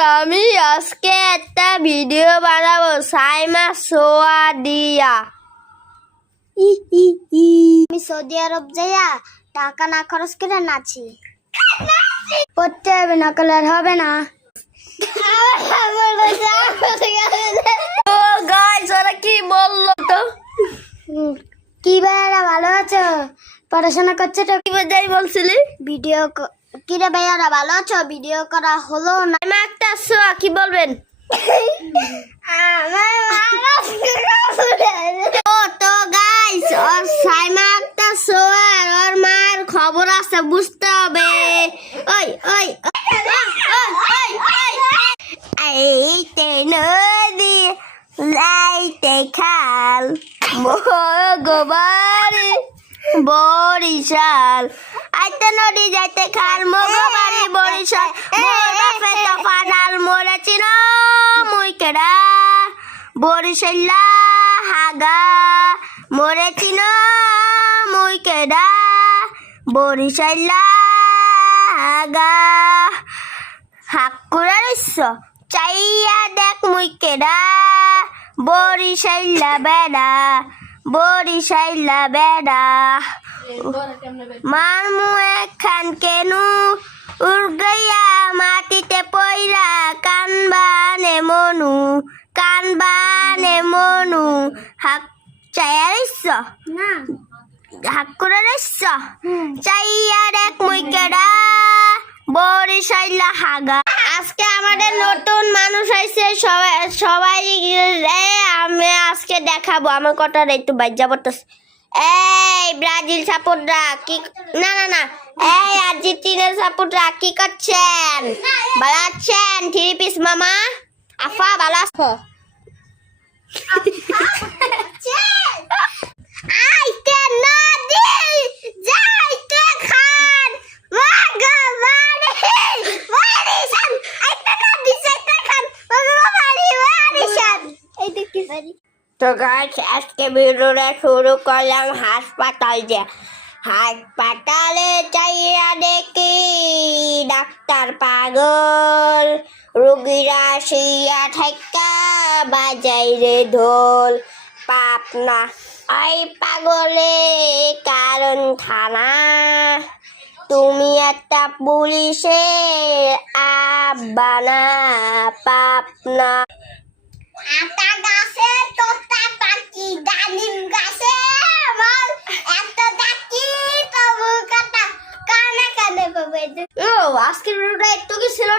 আমি আজকে একটা ভিডিও বানাবো সাইমা সোয়া দিয়া। আমি সৌদি আরব যাইয়া টাকা না খরচ করে নাচি। পড়তে হবে না, কালার হবে না। তো গাইস ওরা কি বললো তো? কি ভাইয়ারা ভালো আছো? পড়াশোনা করছো তো? কি বোঝাই বলছিলি? ভিডিও কি রে ভাইয়ারা ভালো আছো? ভিডিও করা হলো না। আমি একটা সোয়া কি বলবেন? তো গাইস ওর সাইমা একটা সোয়া, ওর মায়ের খবর আছে, বুঝতে হবে। ওই ওই এইতে নদী লাইতে খাল মগবাড়ি বরিশাল। আইতে নদী যাইতে খাল মগবাড়ি বরিশাল। মোর বাপে তো ফানাল মরেছি না মুই কেডা বরিশাল্লা হাগা মরেছি না মুই কেডা বরিশাল্লা হাগা। হাকুরা রইছ চাইয়া দেখ মুই কেডা বরিশাল্লা বেডা বরিশাল্লা বেডা। মারমু এখান কেনু উড়গাইয়া মাটিতে পইরা কানবানে মনু কানবানে মনু। হাক চাইয়া রইছ না হাকুরা রইছ চাইয়া দেখ মুই কেডা বরিশাল্লা হাগা। আজকে আমাদের নতুন মানুষ আইছে, সবাই আমি আজকে দেখাবো। আমার কটার একটু বাজ্যা পড়তেছে। এই ব্রাজিল সাপোর্টরা কি, না না না, এই আর্জেন্টিনার সাপোর্টরা কি করছেন? ভালো আছেন? থ্রি পিস মামা আফা ভালো আছো? আইতে নদী যাইতে খান মগবাড়ি বরিশাল। আইতে নদী যাইতে খান মগবাড়ি বরিশাল। এই দেখি বাড়ি। তো গাইস আজকে ভিডিওটা শুরু করলাম হাসপাতাল যে। হাসপাতালে চাইয়া দেখি ডাক্তার পাগল, রোগীরা শুইয়া থাকা বাজাই রে ঢোল। পাপনা আই পাগলে কারণ থানা, তুমি একটা পুলিশের আব্বানা। পাপনা আতা গাছে তোতা পাখি, ডালিম গাছে বল এত ডাকি তবু কাটা কানে কানে পাবে। ও আজকের ভিডিওটা একটু কি ছিল।